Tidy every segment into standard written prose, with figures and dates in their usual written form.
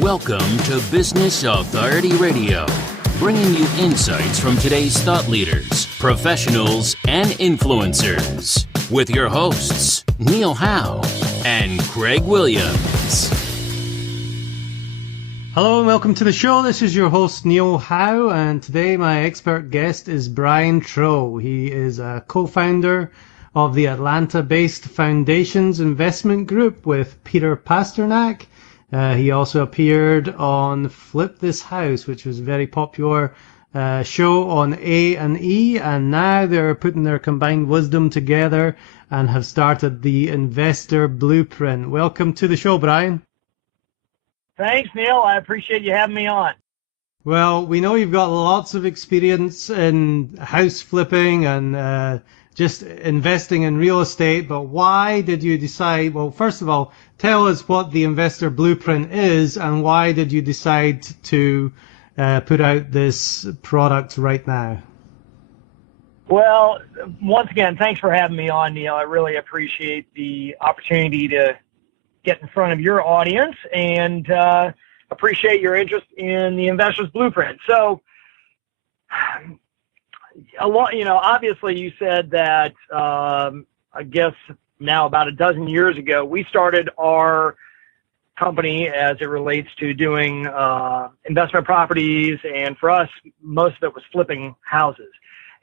Welcome to Business Authority Radio, bringing you insights from today's thought leaders, professionals, and influencers. With your hosts, Neil Howe and Craig Williams. Hello and welcome to the show. This is your host, Neil Howe, and today my expert guest is Brian Trow. He is a co-founder of the Atlanta-based Foundations Investment Group with Peter Pasternak. He also appeared on Flip This House, which was a very popular show on A&E, and now they're putting their combined wisdom together and have started the Investor Blueprint. Welcome to the show, Brian. Thanks, Neil. I appreciate you having me on. Well, we know you've got lots of experience in house flipping and just investing in real estate, but why did you decide, well, first of all, tell us what the Investor Blueprint is and why did you decide to put out this product right now? Well, once again, thanks for having me on, Neil. I really appreciate the opportunity to get in front of your audience and appreciate your interest in the Investor's Blueprint. So, obviously you said that, I guess now about a dozen years ago, we started our company as it relates to doing investment properties. And for us, most of it was flipping houses.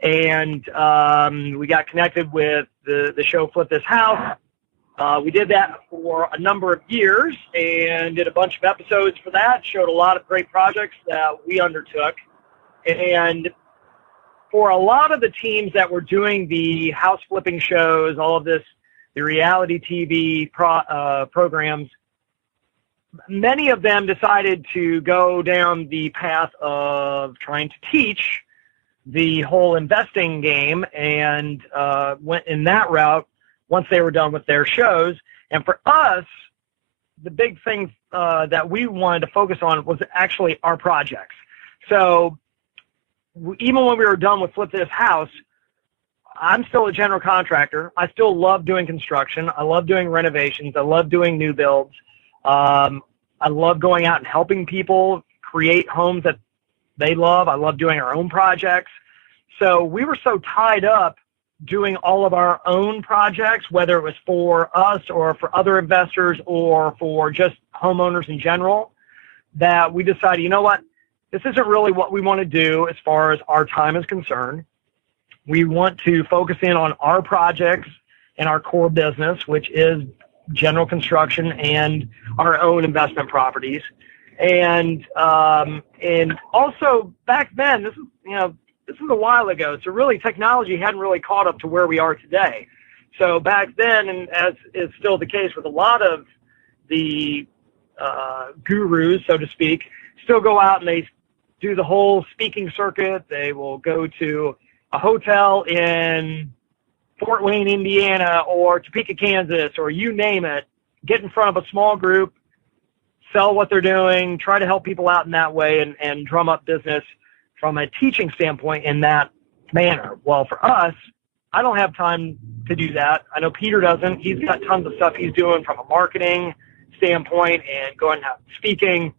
And we got connected with the show Flip This House. We did that for a number of years and did a bunch of episodes for that, showed a lot of great projects that we undertook. And for a lot of the teams that were doing the house flipping shows, all of this, the reality TV programs, many of them decided to go down the path of trying to teach the whole investing game and went in that route once they were done with their shows. And for us, the big thing that we wanted to focus on was actually our projects. So even when we were done with Flip This House, I'm still a general contractor. I still love doing construction. I love doing renovations. I love doing new builds. I love going out and helping people create homes that they love. I love doing our own projects. So we were so tied up doing all of our own projects, whether it was for us or for other investors or for just homeowners in general, that we decided, you know what, this isn't really what we want to do as far as our time is concerned. We want to focus in on our projects and our core business, which is general construction and our own investment properties. And also back then, this is a while ago, so really technology hadn't really caught up to where we are today. So back then, and as is still the case with a lot of the gurus, so to speak, still go out and they do the whole speaking circuit. They will go to a hotel in Fort Wayne, Indiana, or Topeka, Kansas, or you name it, get in front of a small group, sell what they're doing, try to help people out in that way and drum up business from a teaching standpoint in that manner. Well, for us, I don't have time to do that. I know Peter doesn't. He's got tons of stuff he's doing from a marketing standpoint and going out and speaking.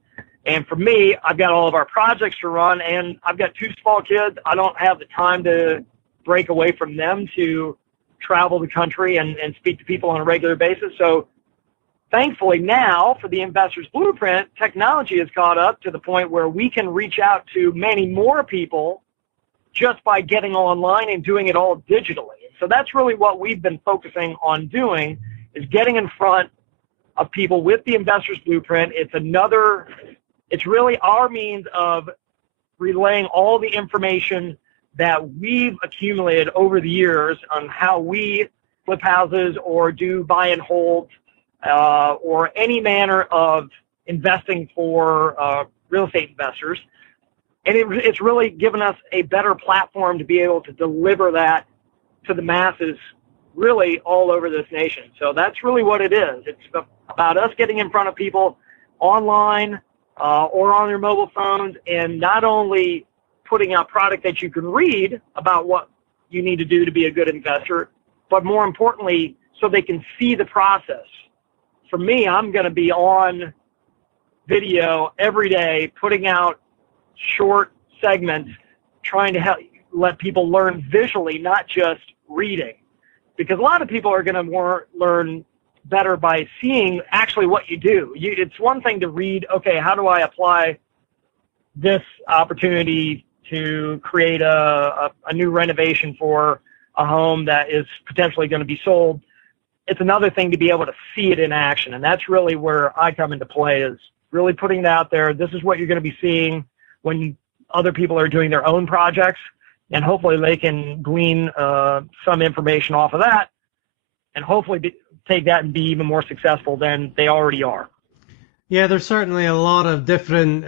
And for me, I've got all of our projects to run, and I've got two small kids. I don't have the time to break away from them to travel the country and speak to people on a regular basis. So thankfully now for the Investor's Blueprint, technology has caught up to the point where we can reach out to many more people just by getting online and doing it all digitally. So that's really what we've been focusing on doing, is getting in front of people with the Investor's Blueprint. It's really our means of relaying all the information that we've accumulated over the years on how we flip houses or do buy and hold or any manner of investing for real estate investors. And it's really given us a better platform to be able to deliver that to the masses really all over this nation. So that's really what it is. It's about us getting in front of people online or on their mobile phones, and not only putting out product that you can read about what you need to do to be a good investor, but more importantly, so they can see the process. For me, I'm going to be on video every day, putting out short segments, trying to let people learn visually, not just reading. Because a lot of people are going to learn better by seeing actually what you do. It's one thing to read, okay, how do I apply this opportunity to create a new renovation for a home that is potentially going to be sold. It's another thing to be able to see it in action. And that's really where I come into play, is really putting it out there. This is what you're going to be seeing when other people are doing their own projects. And hopefully they can glean some information off of that, and hopefully take that and be even more successful than they already are. Yeah, there's certainly a lot of different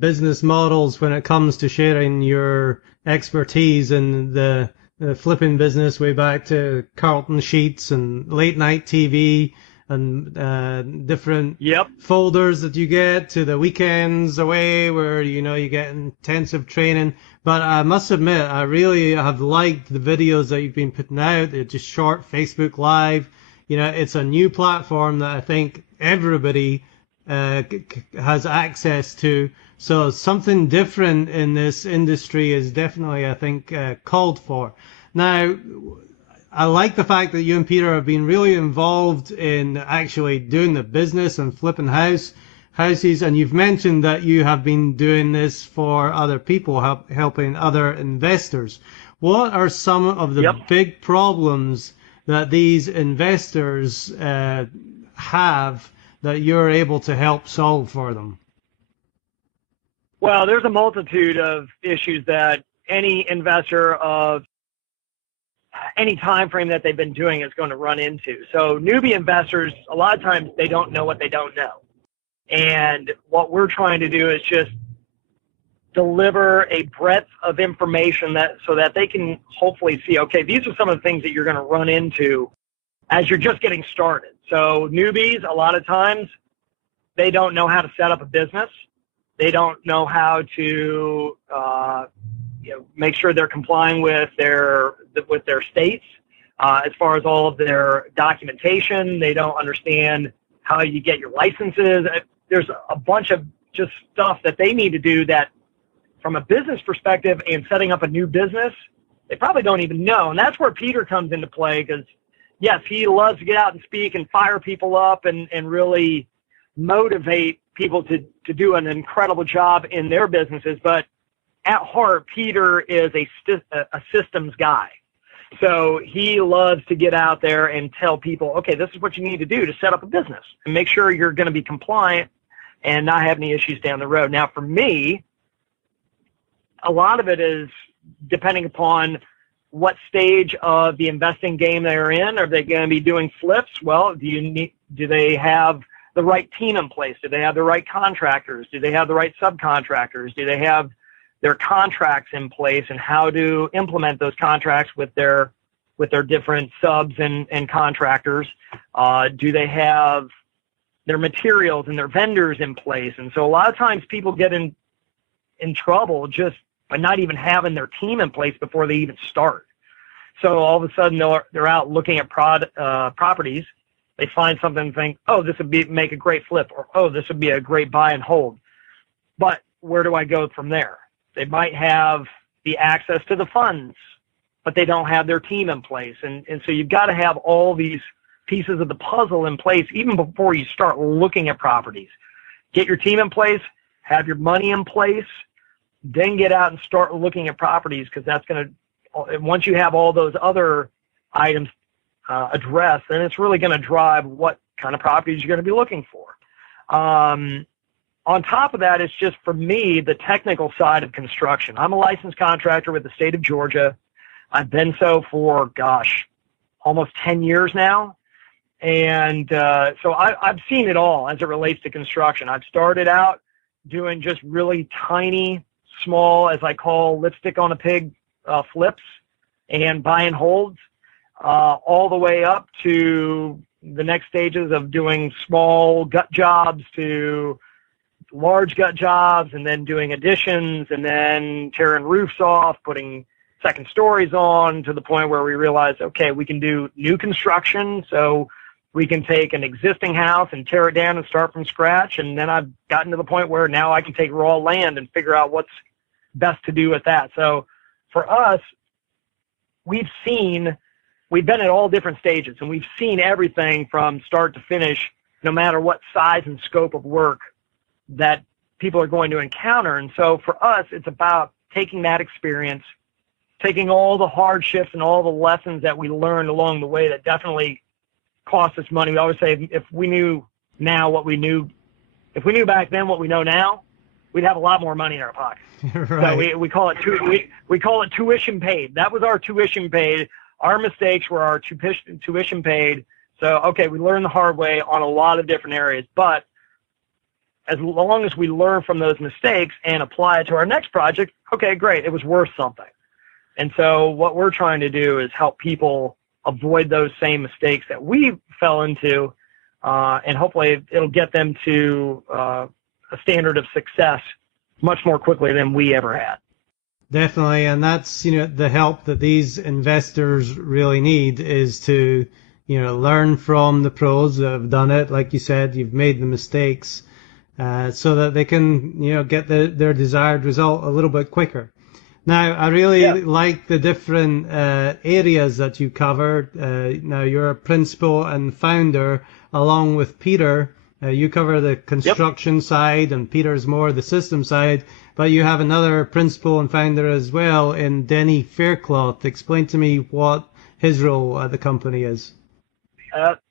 business models when it comes to sharing your expertise in the flipping business, way back to Carlton Sheets and late night TV and different folders that you get, to the weekends away where, you get intensive training. But I must admit, I really have liked the videos that you've been putting out. They're just short Facebook Live. It's a new platform that I think everybody has access to. So something different in this industry is definitely, I think, called for. Now, I like the fact that you and Peter have been really involved in actually doing the business and flipping houses, and you've mentioned that you have been doing this for other people, helping other investors. What are some of the big problems that these investors have that you're able to help solve for them? Well, there's a multitude of issues that any investor of any time frame that they've been doing is going to run into. So newbie investors, a lot of times they don't know what they don't know. And what we're trying to do is just deliver a breadth of information so that they can hopefully see, okay, these are some of the things that you're going to run into as you're just getting started. So newbies, a lot of times, they don't know how to set up a business. They don't know how to make sure they're complying with their states as far as all of their documentation. They don't understand how you get your licenses. There's a bunch of just stuff that they need to do that, from a business perspective and setting up a new business, they probably don't even know. And that's where Peter comes into play, because yes, he loves to get out and speak and fire people up and really motivate people to do an incredible job in their businesses. But at heart, Peter is a systems guy. So he loves to get out there and tell people, okay, this is what you need to do to set up a business and make sure you're going to be compliant and not have any issues down the road. Now, for me, a lot of it is depending upon what stage of the investing game they're in. Are they going to be doing flips? Well, do they have the right team in place? Do they have the right contractors? Do they have the right subcontractors? Do they have their contracts in place, and how to implement those contracts with their different subs and contractors? Do they have their materials and their vendors in place? And so a lot of times people get in trouble just by not even having their team in place before they even start. So all of a sudden they're out looking at properties. They find something and think, oh, this would make a great flip, or oh, this would be a great buy and hold. But where do I go from there? They might have the access to the funds, but they don't have their team in place. And so you've got to have all these pieces of the puzzle in place even before you start looking at properties. Get your team in place, have your money in place, then get out and start looking at properties, because that's going to, once you have all those other items addressed, then it's really going to drive what kind of properties you're going to be looking for. On top of that, it's just, for me, the technical side of construction. I'm a licensed contractor with the state of Georgia. I've been so for, almost 10 years now. And so I've seen it all as it relates to construction. I've started out doing just really tiny, small, as I call lipstick on a pig flips and buy and holds, all the way up to the next stages of doing small gut jobs to large gut jobs, and then doing additions, and then tearing roofs off, putting second stories on, to the point where we realized, okay, we can do new construction. So We can take an existing house and tear it down and start from scratch. And then I've gotten to the point where now I can take raw land and figure out what's best to do with that. So for us, we've been at all different stages, and we've seen everything from start to finish, no matter what size and scope of work that people are going to encounter. And so for us, it's about taking that experience, taking all the hardships and all the lessons that we learned along the way that definitely cost us money. We always say, if we knew now what we knew, if we knew back then what we know now, we'd have a lot more money in our pocket. Right. So we call it we call it tuition paid. That was our tuition paid. Our mistakes were our tuition paid. So, okay, we learned the hard way on a lot of different areas, but as long as we learn from those mistakes and apply it to our next project, okay, great, it was worth something. And so what we're trying to do is help people avoid those same mistakes that we fell into, and hopefully it'll get them to a standard of success much more quickly than we ever had. Definitely, and that's the help that these investors really need is to learn from the pros that have done it. Like you said, you've made the mistakes, so that they can get their desired result a little bit quicker. Now, I really like the different areas that you covered. Now, you're a principal and founder along with Peter. You cover the construction side, and Peter's more the system side. But you have another principal and founder as well in Denny Faircloth. Explain to me what his role at the company is.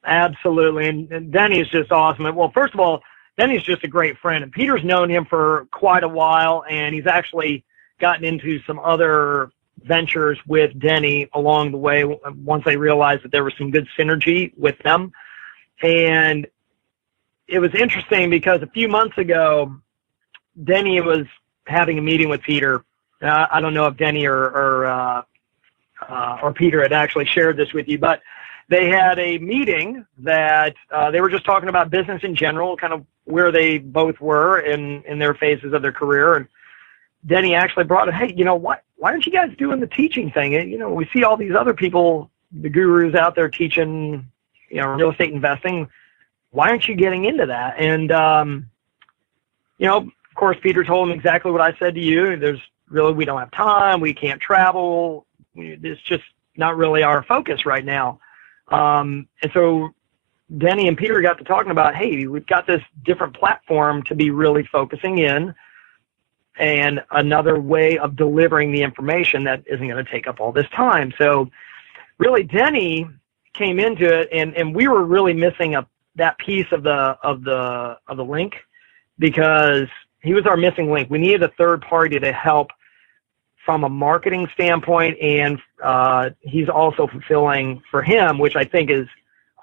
Absolutely. And Denny is just awesome. Well, first of all, Denny's just a great friend. And Peter's known him for quite a while, and he's actually gotten into some other ventures with Denny along the way once they realized that there was some good synergy with them. And it was interesting because a few months ago, Denny was having a meeting with Peter. I don't know if Denny or Peter had actually shared this with you, but they had a meeting that they were just talking about business in general, kind of where they both were in their phases of their career. And Denny actually brought it, hey, why aren't you guys doing the teaching thing? We see all these other people, the gurus out there teaching, real estate investing. Why aren't you getting into that? And, of course, Peter told him exactly what I said to you. We don't have time. We can't travel. It's just not really our focus right now. And so Denny and Peter got to talking about, hey, we've got this different platform to be really focusing in, and another way of delivering the information that isn't going to take up all this time. So really Denny came into it, and we were really missing that piece of the link, because he was our missing link. We needed a third party to help from a marketing standpoint, and he's also fulfilling for him, which I think is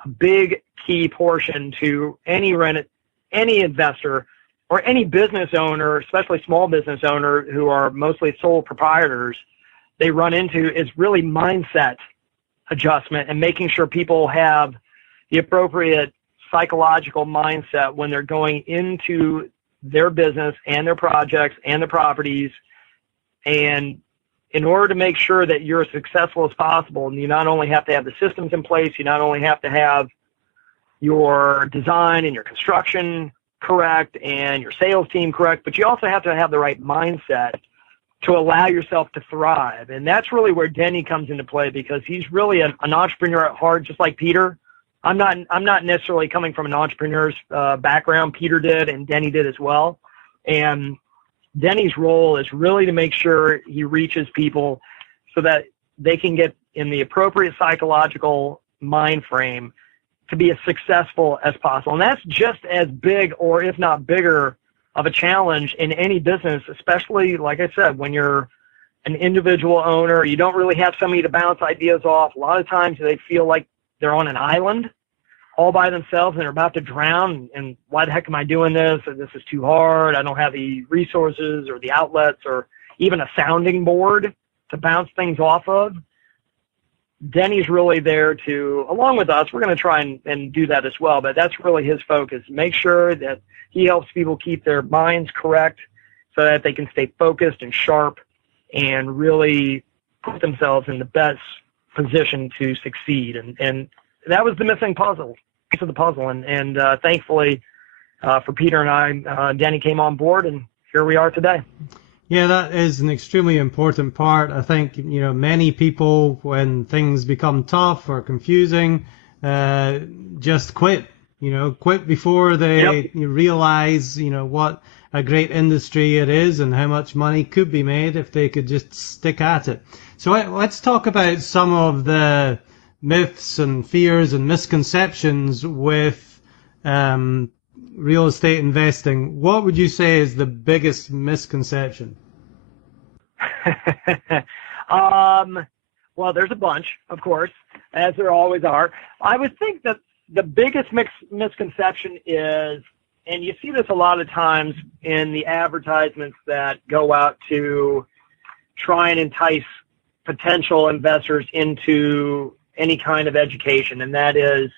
a big key portion to any investor or any business owner, especially small business owner who are mostly sole proprietors. They run into is really mindset adjustment and making sure people have the appropriate psychological mindset when they're going into their business and their projects and their properties. And in order to make sure that you're as successful as possible, you not only have to have the systems in place, you not only have to have your design and your construction correct and your sales team correct, but you also have to have the right mindset to allow yourself to thrive. And that's really where Denny comes into play, because he's really an entrepreneur at heart, just like Peter. I'm not necessarily coming from an entrepreneur's background. Peter did, and Denny did as well. And Denny's role is really to make sure he reaches people so that they can get in the appropriate psychological mind frame to be as successful as possible. And that's just as big, or if not bigger, of a challenge in any business, especially, like I said, when you're an individual owner, you don't really have somebody to bounce ideas off. A lot of times they feel like they're on an island all by themselves and they're about to drown. And why the heck am I doing this? Or this is too hard. I don't have the resources or the outlets or even a sounding board to bounce things off of. Denny's really there to, along with us, we're going to try and do that as well, but that's really his focus. Make sure that he helps people keep their minds correct so that they can stay focused and sharp and really put themselves in the best position to succeed. And that was the missing puzzle. piece of the puzzle. And thankfully for Peter and I, Denny came on board, and here we are today. Yeah, that is an extremely important part. I think, many people, when things become tough or confusing, just quit, quit before they realize, what a great industry it is and how much money could be made if they could just stick at it. So let's talk about some of the myths and fears and misconceptions with real estate investing. What would you say is the biggest misconception? Well, there's a bunch, of course, as there always are. I would think that the biggest misconception is, and you see this a lot of times in the advertisements that go out to try and entice potential investors into any kind of education, and that is,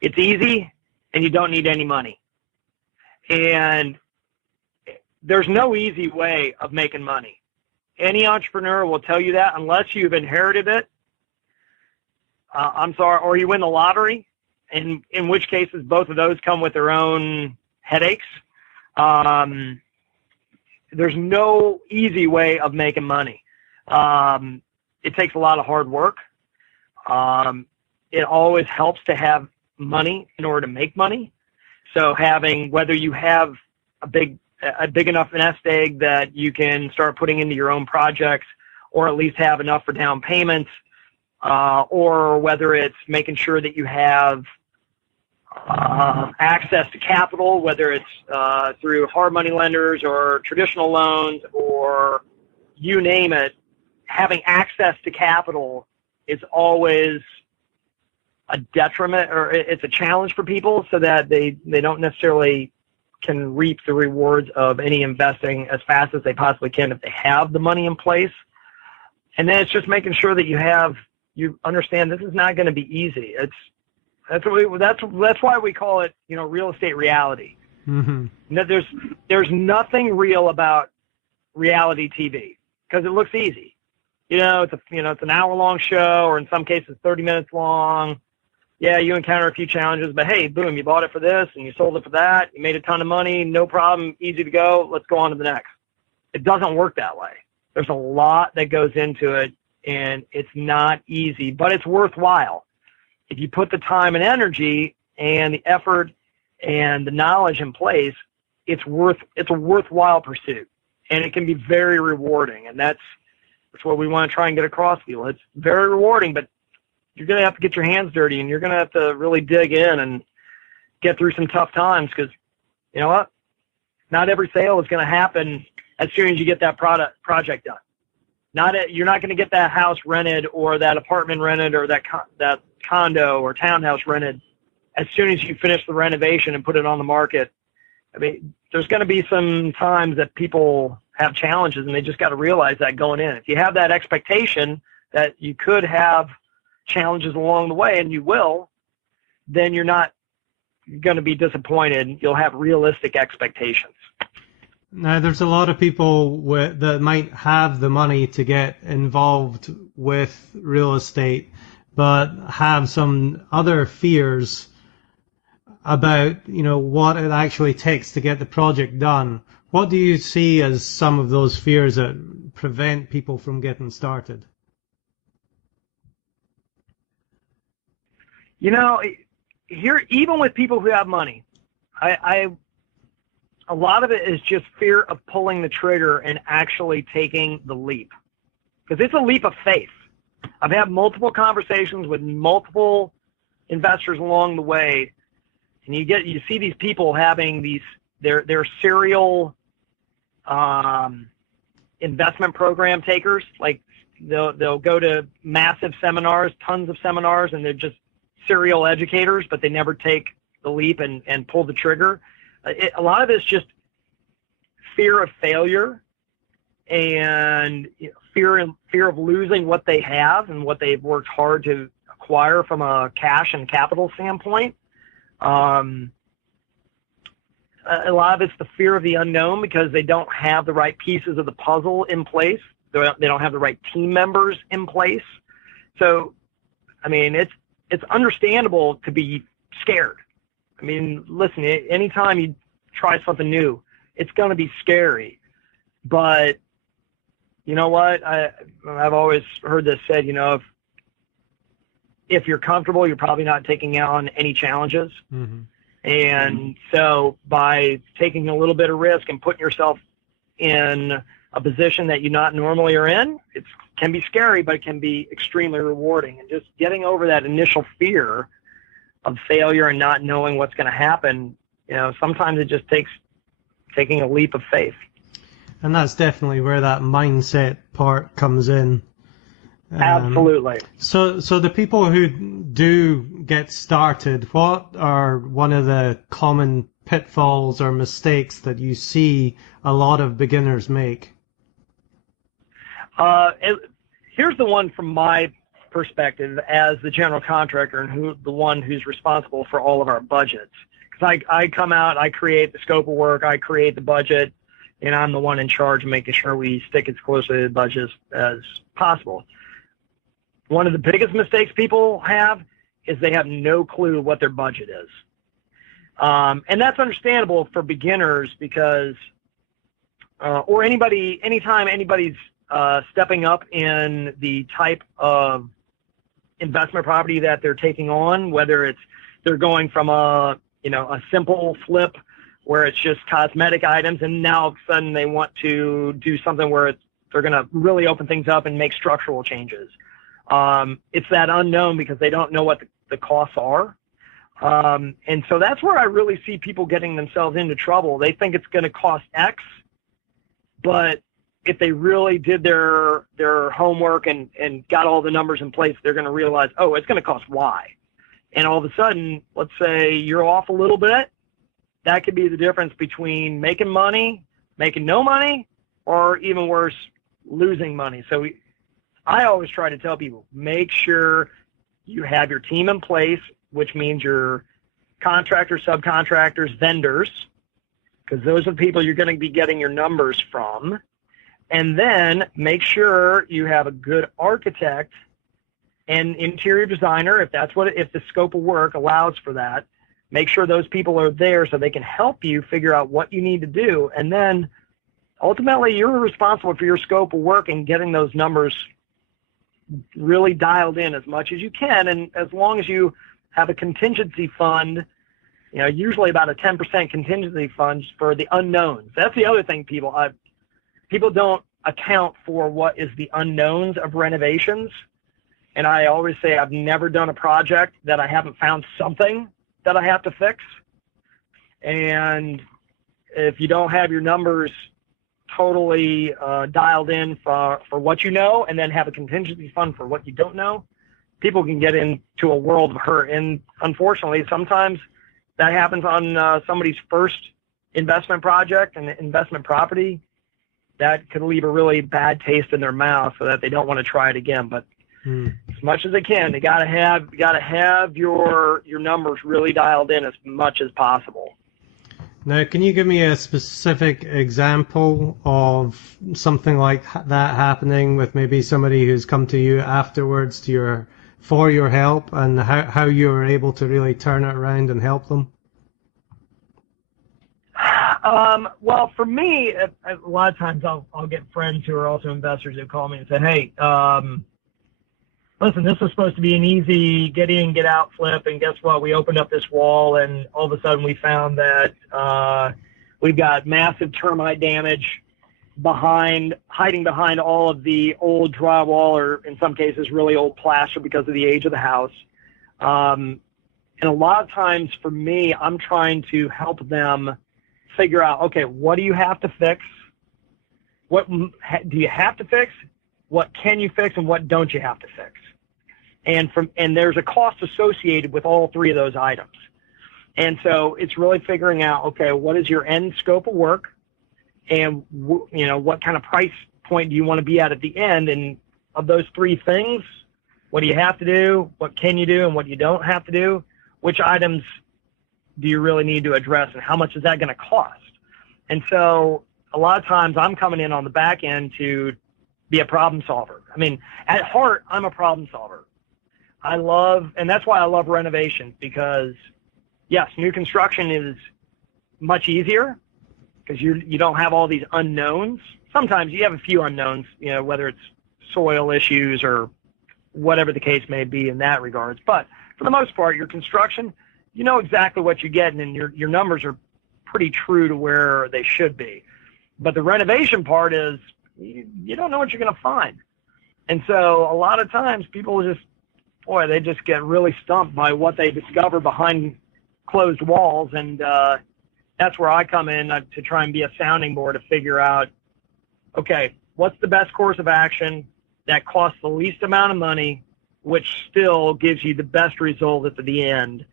it's easy and you don't need any money. And there's no easy way of making money. Any entrepreneur will tell you that unless you've inherited it. I'm sorry, or you win the lottery, in which cases both of those come with their own headaches. There's no easy way of making money. It takes a lot of hard work. It always helps to have money in order to make money. So whether you have a big enough nest egg that you can start putting into your own projects, or at least have enough for down payments, or whether it's making sure that you have access to capital, whether it's through hard money lenders or traditional loans, or you name it, having access to capital is always a detriment, or it's a challenge for people, so that they don't necessarily can reap the rewards of any investing as fast as they possibly can if they have the money in place. And then it's just making sure that you understand this is not going to be easy. That's why we call it, real estate reality. Mm-hmm. There's nothing real about reality TV because it looks easy. It's an hour-long show, or in some cases 30 minutes long. Yeah, you encounter a few challenges, but hey, boom, you bought it for this and you sold it for that. You made a ton of money, no problem, easy to go. Let's go on to the next. It doesn't work that way. There's a lot that goes into it, and it's not easy, but it's worthwhile. If you put the time and energy and the effort and the knowledge in place, it's a worthwhile pursuit, and it can be very rewarding. And that's what we want to try and get across to you. It's very rewarding, but you're going to have to get your hands dirty, and you're going to have to really dig in and get through some tough times, because you know what? Not every sale is going to happen as soon as you get that project done. You're not going to get that house rented, or that apartment rented, or that condo or townhouse rented as soon as you finish the renovation and put it on the market. I mean, there's going to be some times that people have challenges, and they just got to realize that going in. If you have that expectation that you could have challenges along the way, and you will, then you're not going to be disappointed. You'll have realistic expectations. Now, there's a lot of people that might have the money to get involved with real estate, but have some other fears about, what it actually takes to get the project done. What do you see as some of those fears that prevent people from getting started? Here, even with people who have money, a lot of it is just fear of pulling the trigger and actually taking the leap, because it's a leap of faith. I've had multiple conversations with multiple investors along the way, and you see these people having their serial investment program takers. Like they'll go to massive seminars, tons of seminars, and they're just serial educators, but they never take the leap and pull the trigger. A lot of it's just fear of failure, and fear of losing what they have and what they've worked hard to acquire from a cash and capital standpoint. A lot of it's the fear of the unknown, because they don't have the right pieces of the puzzle in place. They don't have the right team members in place. So, I mean, it's understandable to be scared. I mean, listen, anytime you try something new, it's going to be scary. But you know what? I've always heard this said, if you're comfortable, you're probably not taking on any challenges. Mm-hmm. And so by taking a little bit of risk and putting yourself in a position that you not normally are in, it can be scary, but it can be extremely rewarding. And just getting over that initial fear of failure and not knowing what's going to happen, sometimes it just takes taking a leap of faith. And that's definitely where that mindset part comes in. Absolutely. So the people who do get started, what are one of the common pitfalls or mistakes that you see a lot of beginners make? Here's the one from my perspective as the general contractor and the one who's responsible for all of our budgets. Because I come out, I create the scope of work, I create the budget, and I'm the one in charge of making sure we stick as closely to the budget as possible. One of the biggest mistakes people have is they have no clue what their budget is. And that's understandable for beginners because, or anytime anybody's stepping up in the type of investment property that they're taking on, whether it's they're going from a simple flip where it's just cosmetic items, and now all of a sudden they want to do something where they're going to really open things up and make structural changes. It's that unknown because they don't know what the costs are. And so that's where I really see people getting themselves into trouble. They think it's going to cost X, but if they really did their homework and got all the numbers in place, they're going to realize, oh, it's going to cost Y. And all of a sudden, let's say you're off a little bit. That could be the difference between making money, making no money, or even worse, losing money. So I always try to tell people, make sure you have your team in place, which means your contractors, subcontractors, vendors, because those are the people you're going to be getting your numbers from. And then make sure you have a good architect and interior designer, if the scope of work allows for that. Make sure those people are there so they can help you figure out what you need to do. And then ultimately you're responsible for your scope of work and getting those numbers really dialed in as much as you can. And as long as you have a contingency fund, usually about a 10% contingency fund for the unknowns. That's the other thing people don't account for what is the unknowns of renovations. And I always say I've never done a project that I haven't found something that I have to fix. And if you don't have your numbers totally dialed in for what you know, and then have a contingency fund for what you don't know, people can get into a world of hurt. And unfortunately, sometimes that happens on somebody's first investment project and investment property. That could leave a really bad taste in their mouth so that they don't want to try it again. But as much as they can, they gotta have your numbers really dialed in as much as possible. Now, can you give me a specific example of something like that happening with maybe somebody who's come to you afterwards for your help, and how you were able to really turn it around and help them? Well, for me, a lot of times I'll get friends who are also investors who call me and say, hey, listen, this was supposed to be an easy get in, get out flip, and guess what? We opened up this wall, and all of a sudden we found that we've got massive termite damage hiding behind all of the old drywall, or in some cases really old plaster because of the age of the house. And a lot of times for me, I'm trying to help them figure out, okay, what do you have to fix? What do you have to fix? What can you fix, and what don't you have to fix? And there's a cost associated with all three of those items. And so it's really figuring out, okay, what is your end scope of work, and what kind of price point do you want to be at the end? And of those three things, what do you have to do? What can you do, and what you don't have to do? Which items do you really need to address, and how much is that going to cost? And so a lot of times I'm coming in on the back end to be a problem solver. I mean, at heart, I'm a problem solver. And that's why I love renovations, because yes, new construction is much easier because you don't have all these unknowns. Sometimes you have a few unknowns, whether it's soil issues or whatever the case may be in that regards. But for the most part, your construction, you know exactly what you're getting, and your numbers are pretty true to where they should be. But the renovation part is you don't know what you're going to find. And so a lot of times people they just get really stumped by what they discover behind closed walls. And that's where I come in to try and be a sounding board to figure out, okay, what's the best course of action that costs the least amount of money, which still gives you the best result at the end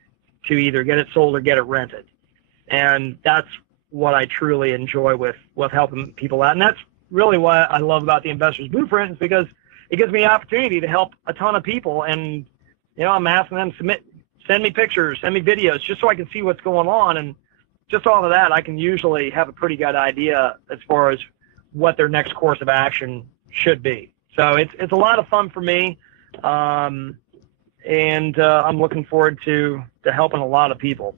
to either get it sold or get it rented. And that's what I truly enjoy with helping people out. And that's really what I love about the Investor's Blueprint, is because it gives me the opportunity to help a ton of people. And, I'm asking them send me pictures, send me videos, just so I can see what's going on. And just off of that, I can usually have a pretty good idea as far as what their next course of action should be. So it's a lot of fun for me. And I'm looking forward to helping a lot of people.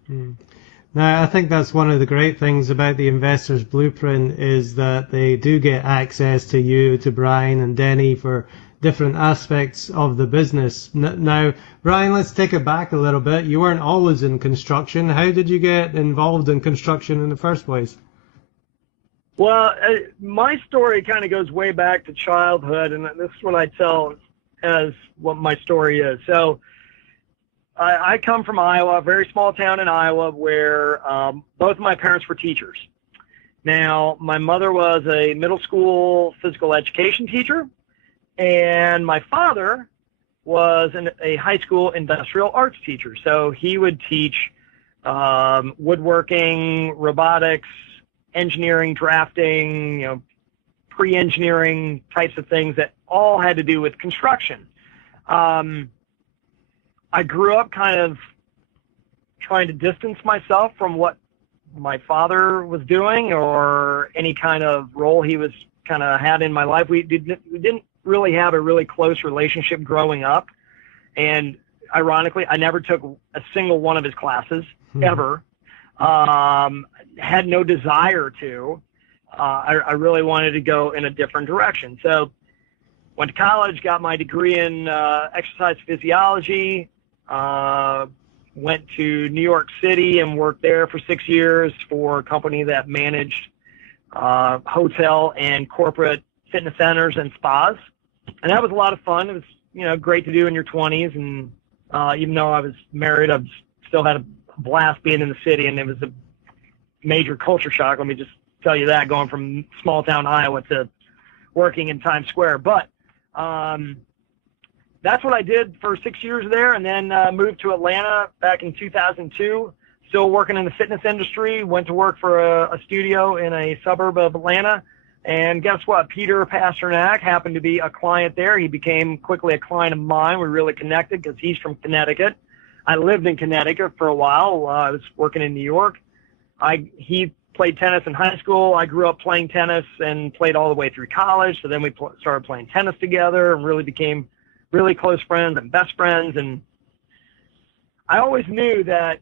Now, I think that's one of the great things about the Investor's Blueprint, is that they do get access to you, to Brian and Denny, for different aspects of the business. Now, Brian, let's take it back a little bit. You weren't always in construction. How did you get involved in construction in the first place? Well, my story kind of goes way back to childhood, and this is what I tell as what my story is. So I come from Iowa, a very small town in Iowa, where both of my parents were teachers. Now, my mother was a middle school physical education teacher, and my father was a high school industrial arts teacher. So he would teach woodworking, robotics, engineering, drafting, pre-engineering types of things that all had to do with construction. I grew up kind of trying to distance myself from what my father was doing or any kind of role he was kind of had in my life. We didn't really have a really close relationship growing up. And ironically, I never took a single one of his classes ever. Had no desire to. I really wanted to go in a different direction. So went to college, got my degree in exercise physiology, went to New York City and worked there for 6 years for a company that managed hotel and corporate fitness centers and spas. And that was a lot of fun. It was, great to do in your 20s. And even though I was married, I still had a blast being in the city, and it was a major culture shock. Let me just tell you that, going from small town Iowa to working in Times Square. But that's what I did for 6 years there, and then moved to Atlanta back in 2002, still working in the fitness industry. Went to work for a studio in a suburb of Atlanta. And guess what? Peter Pasternak happened to be a client there. He became quickly a client of mine. We really connected because he's from Connecticut. I lived in Connecticut for a while. I was working in New York. He played tennis in high school. I grew up playing tennis and played all the way through college. So then we started playing tennis together and really became really close friends and best friends. And I always knew that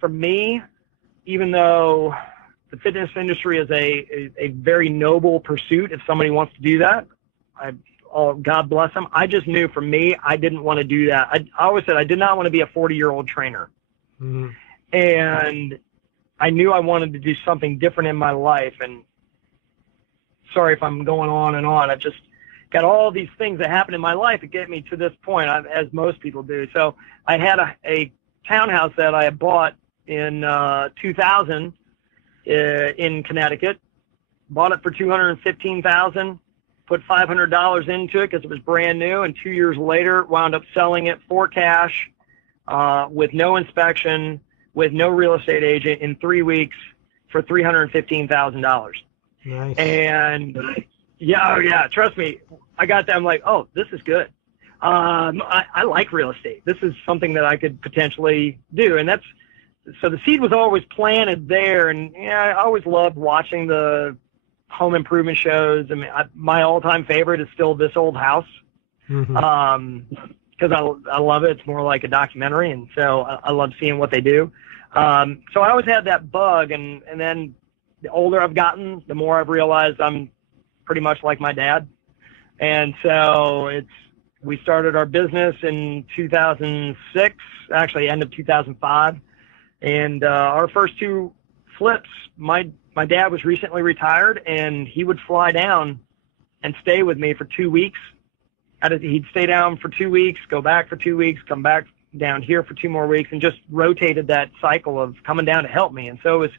for me, even though the fitness industry is a very noble pursuit, if somebody wants to do that, God bless them. I just knew for me, I didn't want to do that. I always said I did not want to be a 40-year-old trainer. Mm-hmm. And I knew I wanted to do something different in my life. And sorry if I'm going on and on. I've just got all these things that happened in my life that get me to this point, as most people do. So I had a townhouse that I had bought in 2000 in Connecticut, bought it for $215,000, put $500 into it because it was brand new, and 2 years later wound up selling it for cash with no inspection, with no real estate agent, in 3 weeks for $315,000. Nice. And yeah, trust me, I got that. I'm like, oh, this is good. I like real estate. This is something that I could potentially do. And so the seed was always planted there. And I always loved watching the home improvement shows. I mean, my all-time favorite is still This Old House. Mm-hmm. Because I love it. It's more like a documentary. And so I love seeing what they do. So I always had that bug, and then the older I've gotten, the more I've realized I'm pretty much like my dad. And so we started our business in 2006, actually end of 2005. And our first two flips, my dad was recently retired, and he would fly down and stay with me for 2 weeks. He'd stay down for 2 weeks, go back for 2 weeks, come back down here for 2 more weeks, and just rotated that cycle of coming down to help me. And so it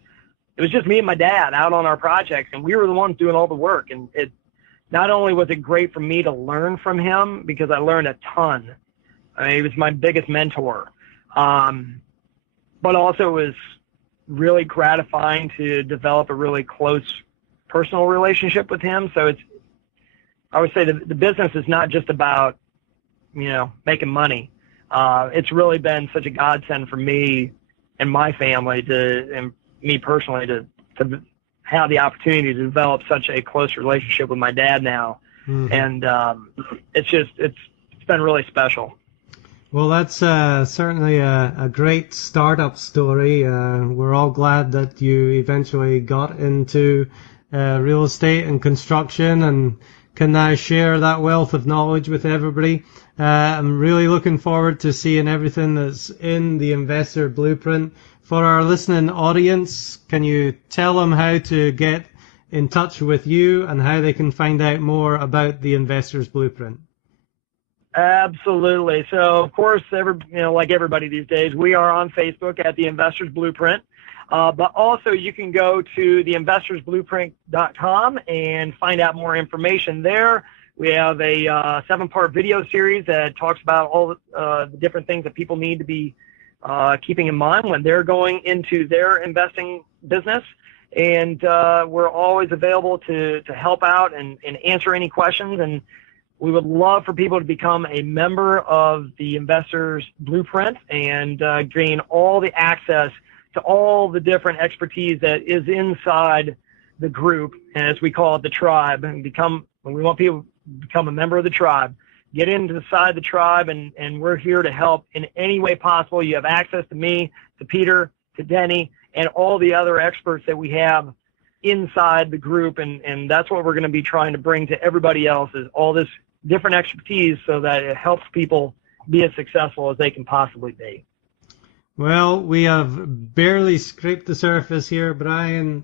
was just me and my dad out on our projects, and we were the ones doing all the work. And it not only was it great for me to learn from him, because I learned a ton. I mean, he was my biggest mentor. But also it was really gratifying to develop a really close personal relationship with him. So I would say the business is not just about, making money. It's really been such a godsend for me and my family and me personally to have the opportunity to develop such a close relationship with my dad now. Mm-hmm. And it's been really special. Well, that's certainly a great startup story. We're all glad that you eventually got into real estate and construction and can now share that wealth of knowledge with everybody. I'm really looking forward to seeing everything that's in the Investor Blueprint. For our listening audience, can you tell them how to get in touch with you and how they can find out more about the Investor's Blueprint? Absolutely. So, of course, like everybody these days, we are on Facebook at the Investor's Blueprint. But also you can go to theinvestorsblueprint.com and find out more information there. We have a 7-part video series that talks about all the different things that people need to be keeping in mind when they're going into their investing business. And we're always available to help out and answer any questions. And we would love for people to become a member of the Investors Blueprint and gain all the access to all the different expertise that is inside the group, as we call it, the tribe. And we want people to become a member of the tribe. Get inside the tribe, and we're here to help in any way possible. You have access to me, to Peter, to Denny, and all the other experts that we have inside the group. And that's what we're going to be trying to bring to everybody else, is all this different expertise so that it helps people be as successful as they can possibly be. Well, we have barely scraped the surface here, Brian.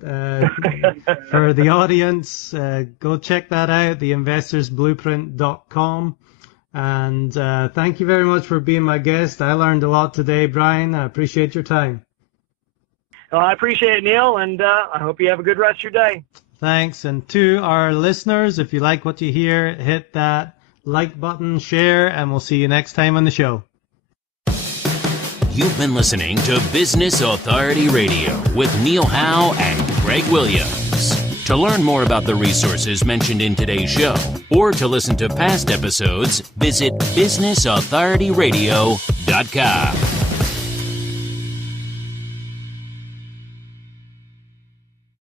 For the audience, go check that out, theinvestorsblueprint.com. And thank you very much for being my guest. I learned a lot today, Brian. I appreciate your time. Well, I appreciate it, Neil, and I hope you have a good rest of your day. Thanks. And to our listeners, if you like what you hear, hit that like button, share, and we'll see you next time on the show. You've been listening to Business Authority Radio with Neil Howe and Greg Williams. To learn more about the resources mentioned in today's show or to listen to past episodes, visit businessauthorityradio.com.